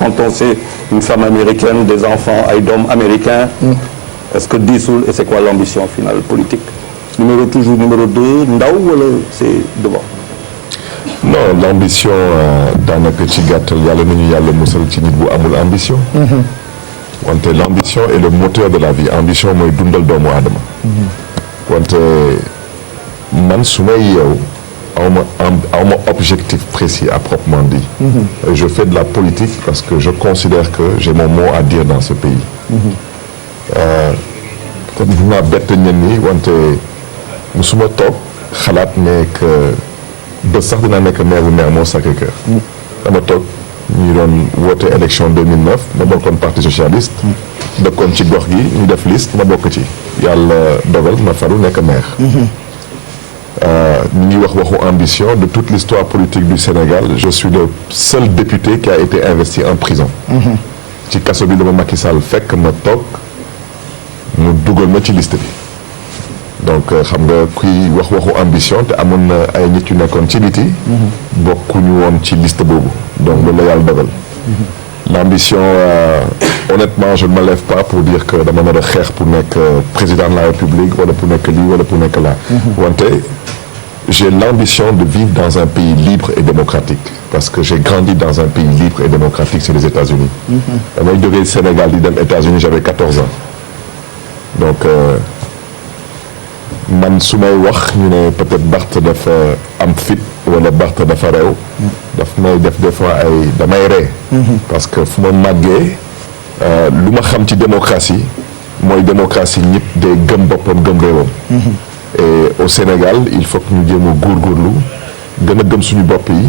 quand on sait une femme américaine, des enfants ay doom américains. Est-ce que diisul et c'est quoi l'ambition finale politique? Toujours numéro 2 ndaw wala c'est devant? Non, l'ambition daanaka ci gàttal yàlla nañu yàlla musal ci nit bu amul ambition. wante l'ambition est le moteur de la vie. Ambition mooy dundal doomu aadama. wante man su may yeew awma objectif précis à proprement dit. Je fais de la politique parce que je considère que j'ai mon mot à dire dans ce pays. peut-être dinaa bett ñenn ñi wante musuma toog xalaat ne que ba sax dinaa nekk maire bu Mermoz Sacré-Cœur. dama toog ñu doon woote élection 2009 ma bokkoon parti socialiste. dëkkoon ci gox gi ñu def liste ma bokk ci. yàlla dogal ma faru nekk maire. ñu ngi wax waxu ambition de toute l'histoire politique du Sénégal je suis le seul député qui a été investi en prison. ci kaso bi la ma Macky Sall fekk ma toog mu dugal ma ci liste bi. donc xam nga kuy wax waxu ambition te amoon na ay nit yu nekkoon ci biti. bokkuñu woon ci liste boobu donc loolu la yàlla dogal. l'ambition honnêtement je ne me lève pas pour dire que dama nar a xeex pour nekk président de la République wala pour nekk lii wala pour nekk là. wante j'ai l'ambition de vivre dans un pays libre et démocratique parce que j'ai grandi dans un pays libre et démocratique, c'est les États-Unis. damay jógee Sénégal di dem États-Unis j'avais 14 ans donc man su may wax ñu ne peut-être Barth dafa am fit wala Barth dafa réew. daf may def des fois ay damay ree. parce que fu ma màggee lu ma xam ci démocratie mooy démocratie ñëpp day gëm boppam gëm réewam. et au Sénégal il faut que ñu jéem a góorgóorlu gën a gëm suñu bopp yi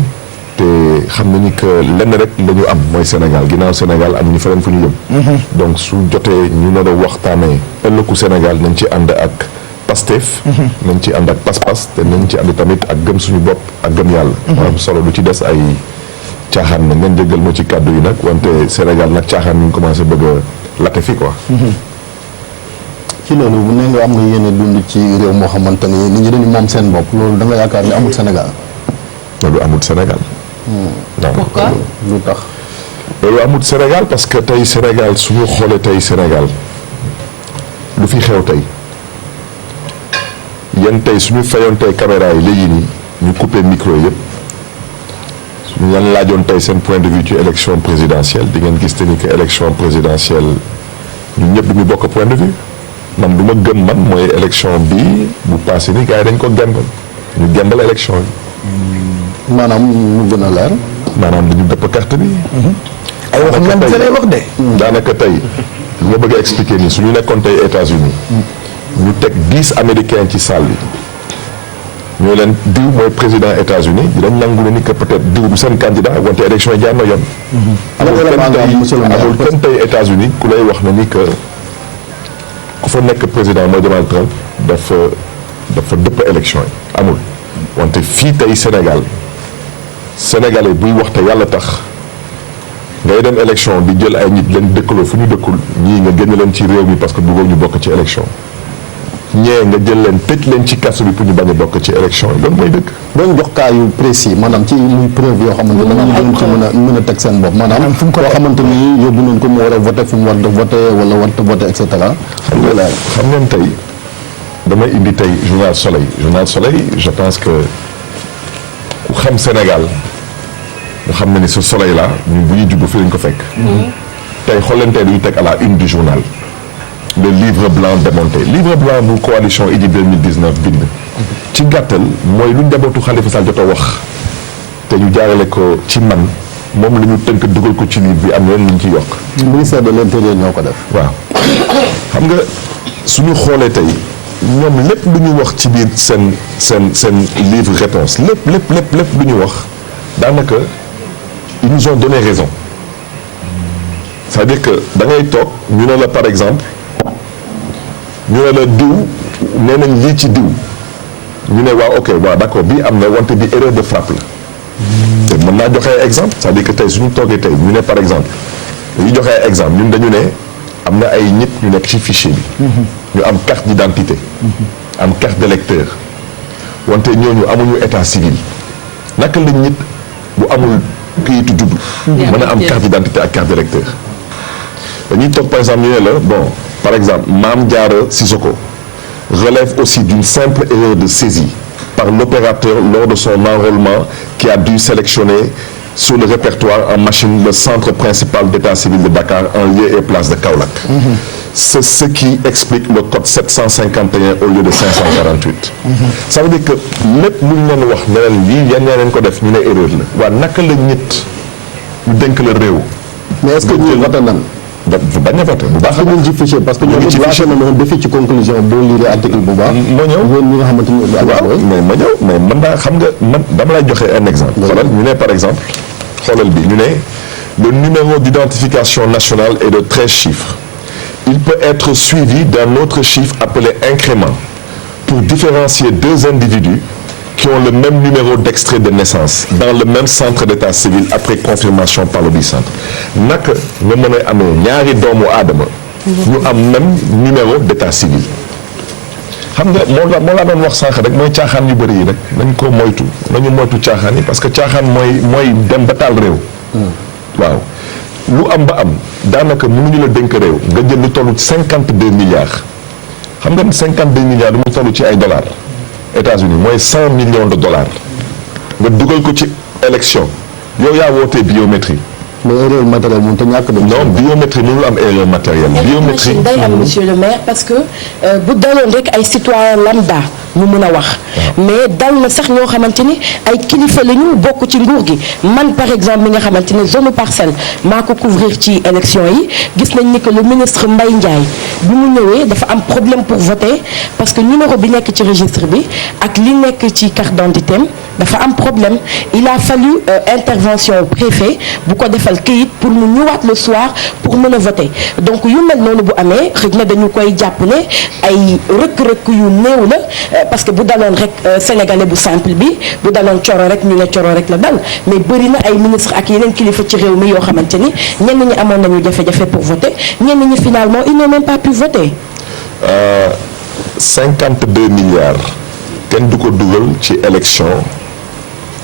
te xam nañu que lenn rek la ñu am mooy Sénégal ginnaaw Sénégal am ñu feneen fu ñu yëm. donc su jotee ñu nar a waxtaanee ëllëgu Sénégal nañ ci ànd ak Pastef. nañ ci ànd ak pas-pas te nañ ci ànd tamit ak gëm suñu bopp ak gëm yàlla. maanaam solo lu ci des ay caaxaan na ngeen jéggal ma ci kàddu yi nag wante Sénégal nag caaxaan ñu ngi commencé bëgg a latte fi quoi. ci loolu bu ne nga am nga yéene dund ci réew moo xamante ni nit ñi dañu moom seen bopp loolu da nga yaakaar ni amul Sénégal. loolu amul Sénégal. non pourquoi lu tax. loolu amul Sénégal parce que tey Sénégal suñu xoolee tey Sénégal lu fi xew tey yéen tey suñu fayoon tey caméra yi léegi nii ñu coupé micro yëpp suñu leen laajoon tey seen point de vue ci élection présidentielle di ngeen gis te ni que élection présidentielle ñun ñëpp duñu bokk point de vue. man lu ma gëm man mooy élection bi bu passé ni gars yi dañ ko gembal ñu gembal élection yi. maanaam mu gën a leer. maanaam dañu dëpp carte bi. ay wax man lay wax de. daanaka tey lu ma bëgg a expliquer nii su ñu nekkoon tey États-Unis ñu teg 10 Américains ci salle bi ñoo leen diw mooy président États-Unis dinañ nangu ne ni que peut-être diw du seen candidat wante élection yi jaar na yoon. amul kenn tey États-Unis ku lay wax na ni que. ku fa nekk président mooy Donald Trump dafa dëpp élection yi amul wante fii tey Sénégalais buy wax te yàlla tax ngay dem élection di jël ay nit leen dëkkaloo fu ñu dëkkul ñii nga génn leen ci réew mi parce que bëggoo ñu bokk ci élection ñee nga jël leen tëj leen ci kaso bi pour ñu bañ a bokk ci élection yi loolu mooy dëgg. doon jox cas yu précis maanaam ci muy preuve yoo xamante ne ñu doon ci mën a teg seen bopp maanaam fu mu ko xamante ni yóbbu nañ ko mu war a voté fu mu war a voté wala warta voté et cetera. xam ngeen tey damay indi tey journal Soleil je pense que ku xam Sénégal nga xam ne ni ce soleil là ñun bu ñuy juddu fi lañ ko fekk. tey xool leen tey dañu teg à la une du journal. le livre blanc démonté livre blanc bu coalition Idy 2019 bind. ci gàttal mooy lu njabootu Khalifa Sall jot a wax te ñu jaarale ko ci man moom la ñu tënk dugal ko ci livre bi am na lu ñu ciy yokk. ministère de l'intérieur ñoo ko def. waaw xam nga suñu xoolee tey ñoom lépp lu ñu wax ci biir seen livre réponse lépp lu ñu wax daanaka ils nous ont donné raison c'est-à-dire que da ngay toog ñu ne la par exemple. ñu ne la diw nee nañ lii ci diw ñu ne waaw ok waaw d'accord bii am na wante bi erreur de frappe la te mën naa joxe exemple c'est-à-dire que tey suñu toogee tey ñu ne par exemple dañuy joxe exemple ñun dañu ne am na ay nit ñu nekk ci fichier bi ñu am carte d'identité am carte d'électeur wante ñooñu amuñu état civil naka la nit bu amul kayitu juddu. mën a am carte d'identité ak carte d'électeur. dañuy toog par exemple ñu ne la bon par exemple Mame Diarra Sissoko relève aussi d'une simple erreur de saisie par l'opérateur lors de son enrôlement qui a dû sélectionner sur le répertoire en machine le centre principal d'état civil de Dakar en lieu et place de Kaolack. C'est ce qui explique le code 751 au lieu de 548. Ça veut dire que lépp lu ñu leen wax ne leen lii yan leen ko def ñu ne erreur la waaw naka la ñit ñu dénk la réew. mais est-ce que ñu voté nan. bañ a voté bu baax a baax ci fichier parce que ñoom it laajte na noonu defi ci conclusion boo lire article bu baax. moo ñëw yéen ñi nga xamante ni. waaw mais ma ñëw mais mën naa xam nga man dama lay joxe un exemple. xoolal ñu ne par exemple xoolal bi ñu ne le numéro d'identification nationale est de 13 chiffres. Il peut être suivi d'un autre chiffre appelé incrément pour différencier deux individus qui ont le même numéro d'extrait de naissance dans le même centre d'état civil après confirmation par le dit centre. naka nga mën a amee ñaari doomu aadama ñu am même numéro d'état civil. xam nga moo laa doon wax sànq rek mooy caaxaan yu bëri yi rek nañ ko moytu nañu moytu caaxaan yi parce que caaxaan mooy dem ba taal réew. waaw lu am ba am daanaka mënuñu la dénk réew nga jël lu toll ci 52 milliards xam nga 52 milliards lu mu toll ci ay dollars États-Unis mooy 100 millions de dollars nga dugal ko ci élection yow yaa wootee biométrie. mais erreur matérielle moom te ñàkk dem. non biométrie mënul am erreur matérielle. biométrie day am monsieur le maire parce que bu daloon rek ay citoyen lambda mu mën a wax. mais dal na sax ñoo xamante ni ay kilifa la ñu bokk ci nguur gi man par exemple mi nga xamante ne zone parcelle maa ko couvrir ci élection yi gis nañ ni que le ministre Mbaye Ndiaye bi mu ñëwee dafa am problème pour voter parce que numéro bi nekk ci registre bi ak li nekk ci carte d'identité am dafa am problème il a fallu intervention préfet bu ko defal këyit pour mu ñëwaat le soir pour mën a voter donc yu mel noonu bu amee xëy na dañu koy jàpp ne ay rëkk-rëkk yu néew la parce que bu daloon rek sénégalais bu simple bi bu daloon coro rek ñu ne coro rek la dal mais bëri na ay ministre ak yeneen kilifa ci réew mi yoo xamante ni ñenn ñi amoon nañu jafe-jafe pour voter ñenn ñi finalement ils n'ont même pas pu voter. 52 milliards kenn du ko dugal ci élection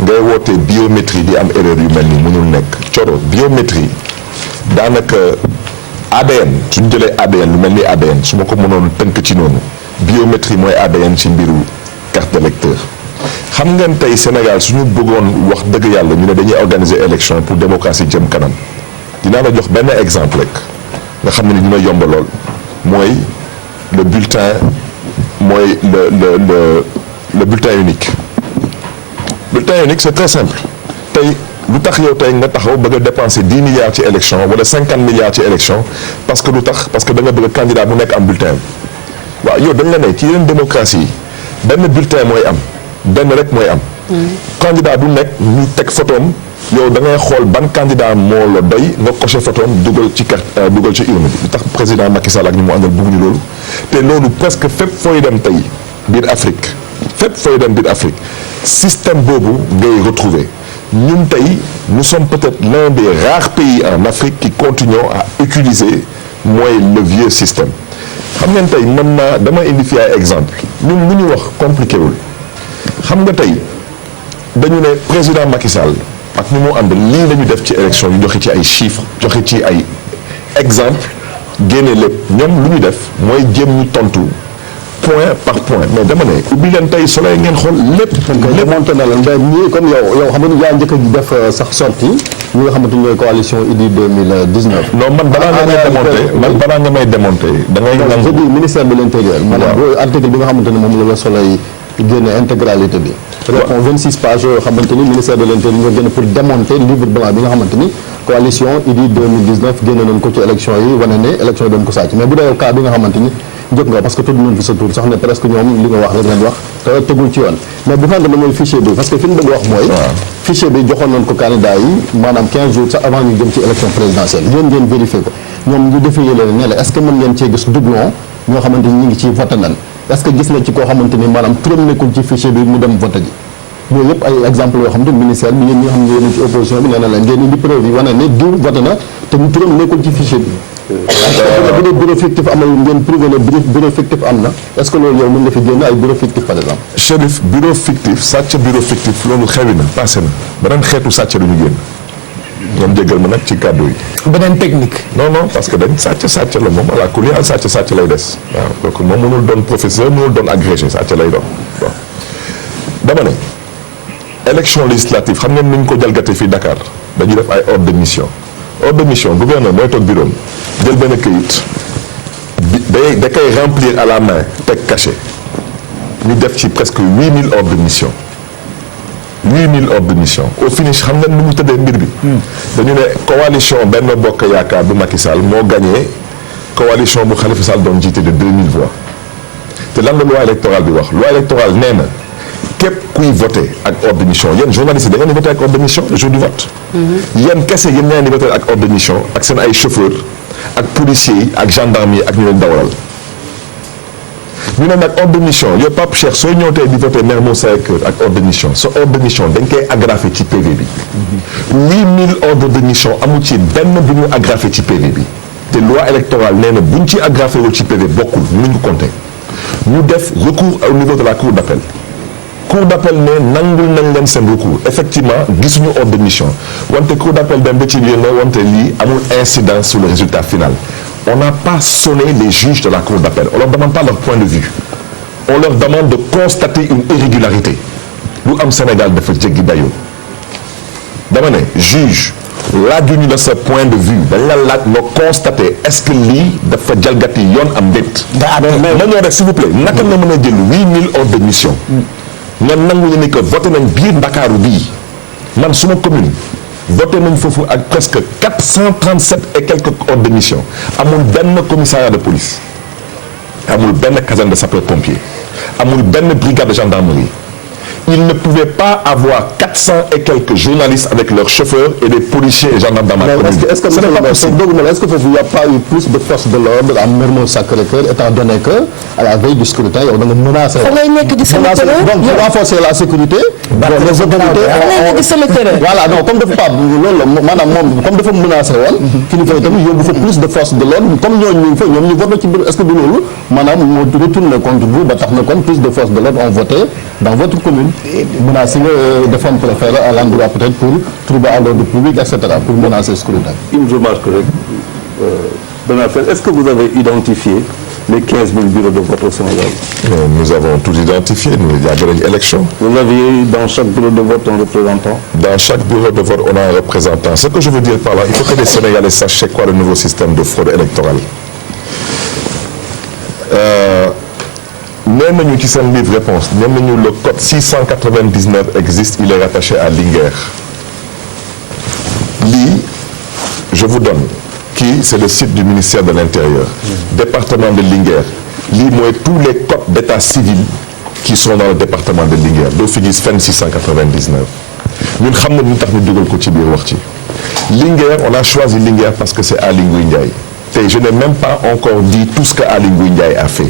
ngay woote biométrie di am erreur yu mel ni mënul nekk coro biométrie daanaka ADN suñu jëlee ADN lu mel ni ADN su ma ko mënoon tënk ci noonu biométrie mooy ADN ci mbiru carte d'électeur xam ngeen tey Sénégal suñu bëggoon wax dëgg yàlla ñu ne dañuy organiser élection pour démocratie jëm kanam dinaa la jox benn exemple rek nga xam ne ni dina yomb lool mooy le bulletin mooy le bulletin unique. bulletin unique c'est très simple tey lu tax yow tey nga taxaw bëgg a dépenser 10 milliards ci élection wala 50 milliards ci élection parce que lu tax parce que da nga bëgg candidat bu nekk am bulletin waaw yow dañ la ne ci yeneen démocratie yi benn bulletin mooy am benn rek mooy am. candidat bu nekk ñu teg photoom yow da ngay xool ban candidat moo la doy nga coché photoom dugal ci carte dugal ci urne bi lu tax président Macky Sall ak ñi mu àndal bëgguñu loolu te loolu presque fépp fooy dem tey biir Afrique fépp fooy dem biir Afrique. système boobu ngay retrouver ñun tey nous sommes peut-être l'un des rares pays en Afrique qui continuons à utiliser mooy le vieux système xam ngeen tey mën naa dama indi fi ay exemple ñun lu ñu wax compliqué wul xam nga tey dañu ne président Macky Sall ak ñu mu ànd lii la ñu def ci élection ñu joxe ci ay chiffres joxe ci ay exemple génne lépp ñoom lu ñu def mooy jéem ñu tontu point par point mais dama ne ubbi leen tey soleil ngeen xool lépp. lépp monté na la mais ñii comme yow xam nga yaa njëkk a def sax sortie ñi nga xamante ni ñooy coalition Idy 2019. non man balaa nga may démonter da ngay nangu. je dis ministère de l'intérieur. maanaam article bi nga xamante ni moom la soleil génne intégralité bi. répond 26 pages yoo xamante ni ministère de l'intérieur ñoo génne pour démonter livre blanc bi nga xamante ni coalition Idy 2019 génne nañ ko ci élection yi wane ne élection yi doon ko sàcc mais bu dee cas bi nga xamante ni njëkk nga parce que tudd nañ fi sa tur sax ne presque ñoom li nga wax rek leen wax te tegul ci yoon mais bu fekkee ne mooy fichier bi parce que fi ñu bëgg wax mooy fichier bi joxoon nañ ko candidat yi maanaam 15 jours sax avant ñu jëm ci élection présidentielle yéen ngeen vérifié ko ñoom ñu defee leen ne la est-ce que mën ngeen cee gis doublon ñoo xamante ni ñu ngi ci voté nan est-ce que gis na ci koo xamante ni maanaam turam nekkul ci fichier bi mu dem voté ji yooyu yëpp ay exemple yoo xam ne ministère bi yéen ñi nga xam ne yéen ci opposition bi nee na la ngeen indi preuve yi wane ne diw voté na te ñu turam nekkul ci fichier bi bu dee bureau fictif am na ngeen prouvé ne bureau fictif am na est-ce que loolu yow mën nga fi génn ay bureau fictif par exemple Chérif bureau fictif sàcc bureau fictif loolu xewi na passé na beneen xeetu sàcc lu ñu génn ñoom jéggal ma nag ci kàddu yi. beneen technique. non parce que dañ sàcc la moom ala kulli al sàcc lay des waaw donc moom mënul doon professeur mënul doon agrégé sàcc lay doon bon dama ne élection législative xam ngeen ni ñu ko jalgate fii Dakar dañuy def ay ordre de mission gouverneur mooy toog bureau jël benn këyit da koy remplir à la main teg cachet ñu def ci presque 8000 ordres de mission 8000 ordres de mission au finish xam nga nu mu tëddee mbir bi. dañu ne coalition Benno Bokk Yaakaar bu Macky Sall moo gagné coalition bu Khalifa Sall doon jiite de 2000 voix te lan la loi électorale bi wax loi électorale nee na képp kuy voté ak ordre de mission yéen journalistes yi da ngeen di voté ak ordre de mission le jour du vote. yéen kese yéen ñaa ngi voté ak ordre de mission ak seen ay chauffeurs ak policiers yi ak gendarmes yi ak ñu leen dawalal. ñu ne nag ordre de mission yow Pape Cheikh soo ñëw tey di voté maire Moussa Kër ak ordre de mission sa ordre de mission dañ koy agrafé ci PV bi 8000 ordres de mission amul ci benn bu ñu agrafé ci PV bi te loi électorale nee na buñ ci agrafé wul ci PV bokkul mënuñ ko compté ñu def recours au niveau de la cour d'appel ne nangul nañ leen seen recours effectivement gisuñu ordre de mission wante cour d'appel dem ba ci biir ne wante lii amul incidence sur le résultat final. On n'a pas sonné les juges de la cour d'appel. On leur demande pas leur point de vue. On leur demande de constater une irrégularité. lu am Sénégal dafa jéggi dayoo. dama ne juge laajuñu la sa point de vue dañ la laaj nga constater est-ce que lii dafa jalgati yoon am déet. ma ñëw rek s'il vous plaît naka nga mën a jël 8000 ordres de mission. nga nangu ni que voté nañ biir Ndakaaru bii man suma commune. voté nañ foofu ak presque 437 et quelques ordres de mission amul benn commissariat de police amul benn caserne de sapeurs-pompiers amul benn brigade de gendarmerie il ne pouvait pas avoir 400 et quelques journalistes avec leurs chauffeurs et des policiers et gendarmes dans ma commune. Est-ce que foofu il n'y a pas eu plus de force de l'ordre à Mermoz Sacré-Cœur étant donné que à la veille du scrutin yow da nga menacé. donc pour renforcer la sécurité. les autorités voilà non comme dafa pas loolu la maanaam moom comme dafa menacé woon. kilifa yi tamit yóbbu fa plus de force de l'ordre comme ñooñu ñu fa ñoom ñu voté ci biir est-ce que du loolu maanaam moo retourné contre vous ba tax na kon plus de force de l'ordre ont voté dans votre commune. menacer de forme préférée à l'endroit peut-être pour trouver à l'ordre public etc. pour menacer le scrutin. Une remarque rek benn affaire est-ce que vous avez identifié les 15 000 bureaux de vote au Sénégal? Nous avons tout identifié. Il y a une élection. Vous aviez dans chaque bureau de vote un représentant? Dans chaque bureau de vote, on a un représentant. Ce que je veux dire par là, il faut que les Sénégalais sachent c'est quoi le nouveau système de fraude électorale. Même nous qui sommes livre réponse, même nous le code 699 existe, il est rattaché à Linguère. Li, je vous donne, qui c'est le site du ministère de l'Intérieur, département de Linguère. Li, moi, tous les codes d'état civil qui sont dans le département de Linguère. Do fi gis fenn 699. Ñun xam na ñu tax ñu dugal ko ci biir wax ci. Linguère, on a choisi Linguère parce que c'est Aly Ngouille Ndiaye. Et je n'ai même pas encore dit tout ce que Aly Ngouille Ndiaye a fait.